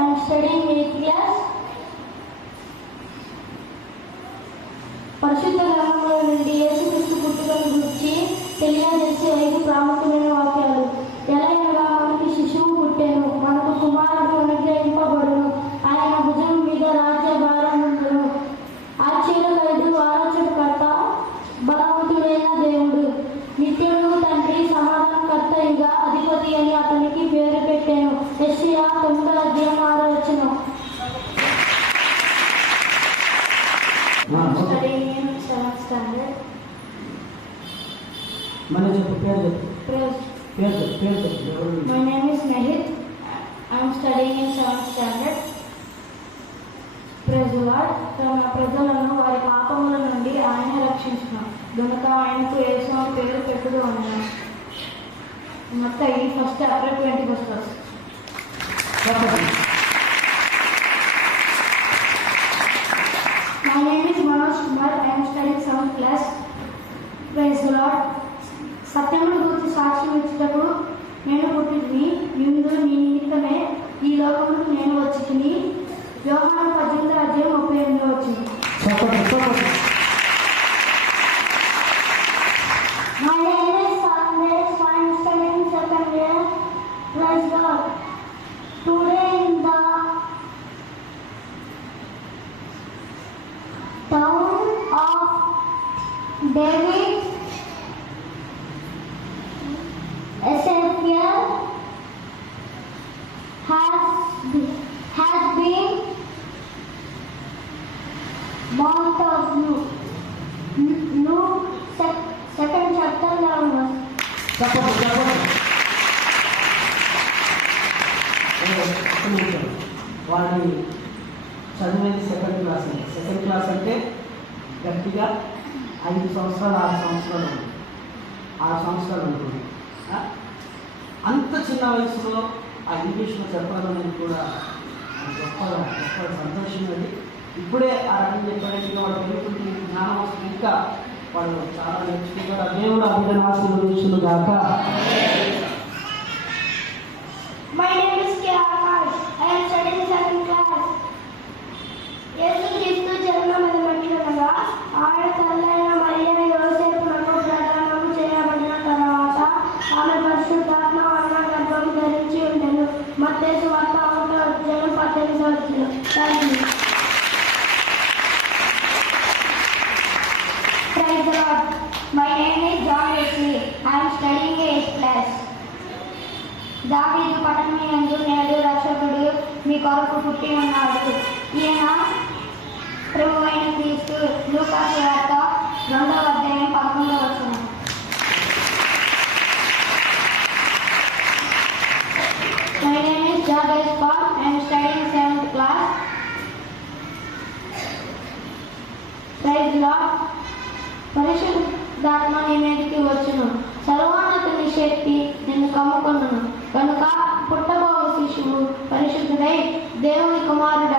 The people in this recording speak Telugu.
I am studying 8th class. పరిశుద్ధ గ్రంథంలో నుండి యేసుక్రీస్తు పుట్టుకను గురించి తెలియజేసే 5 ప్రాముఖ్యమైన వాక్యాలు. ఎలాగనగా మనకి శిశువు పుట్టెను, మనకు కుమారుడు అనుగ్రహింపబడును, ఆయన భుజం మీద రాజ్య భారం ఉండును. ఆశ్చర్యకరుడు, ఆలోచనకర్త, బలవంతుడైన దేవుడు, నిత్యుడు, తండ్రి, సమాధానకర్తగా అధిపతి అని అతనికి పేరు పెట్టాను. యెషయా 9:6. Studying in 7th standard. My name is Nahid. I am studying in 7th standard. Praise the Lord. తన ప్రజలను వారి పాపముల నుండి ఆయన రక్షించును గనుక ఆయనకు యేసు అని పేరు పెట్టుడు అన్నాడు. మత్తయి 1st chapter 21st verse. My name is Manoj Kumar. I am studying 7th class. Praise the Lord. సత్యమును గురించి సాక్ష్యం ఇచ్చుటకు నేను పుట్టింది, ఇందు నీ నిమిత్తమే ఈ లోకముకు నేను వచ్చింది. యోహాను 18:38 వచ్చింది. My name is Sandesh. I am studying 2nd year. Praise God. Today in the town of David, Ezekiel has been born of Luke 2nd chapter 11 verse. వాళ్ళని చదివేది 2nd క్లాస్. 2nd క్లాస్ అంటే గట్టిగా 5 సంవత్సరాలు 6 సంవత్సరాలు ఉంటుంది. అంత చిన్న వయసులో ఆ ఇంగ్లీష్లో చెప్పాలనేది కూడా గొప్ప సంతోషం. అది ఇప్పుడే ఆ రకం చెప్పడానికి వాడు పెరుగుతుంది, జ్ఞానం వస్తుంది, ఇంకా వాడు చాలా నేర్చుకుంటారు. దేవుడు అభివృద్ధి ఆశీర్వదించును గాక. My name is K. Akash. I am studying 2nd class. యేసుక్రీస్తు జన్మమెట్లనగా ఆయన తల్లైన మరియ యోసేపునకు ప్రదానము చేయబడిన తర్వాత ఆమె పరిశుద్ధాత్మ వలన గర్భము ధరించి ఉండెను. మత్తయి సువార్త 1:18. Thank you. Praise the Lord. My name is John Wesley. I am studying 8th class. దావీదు పట్టణమందు నేడు రక్షకుడు మీ కొరకు పుట్టి ఉన్నాడు. ఈయన ప్రభువైన క్రీస్తు. లూకా సువార్త 2:11. My name is Jabez Paul. I am studying 7th class. Praise the Lord. పరిశుద్ధాత్మ నీ మీదకి వచ్చును, సర్వోన్నతుని శక్తి నిన్ను కమ్ముకొనును కనుక పుట్టబోవు శిశువు పరిశుద్ధుడై దేవుని కుమారుడు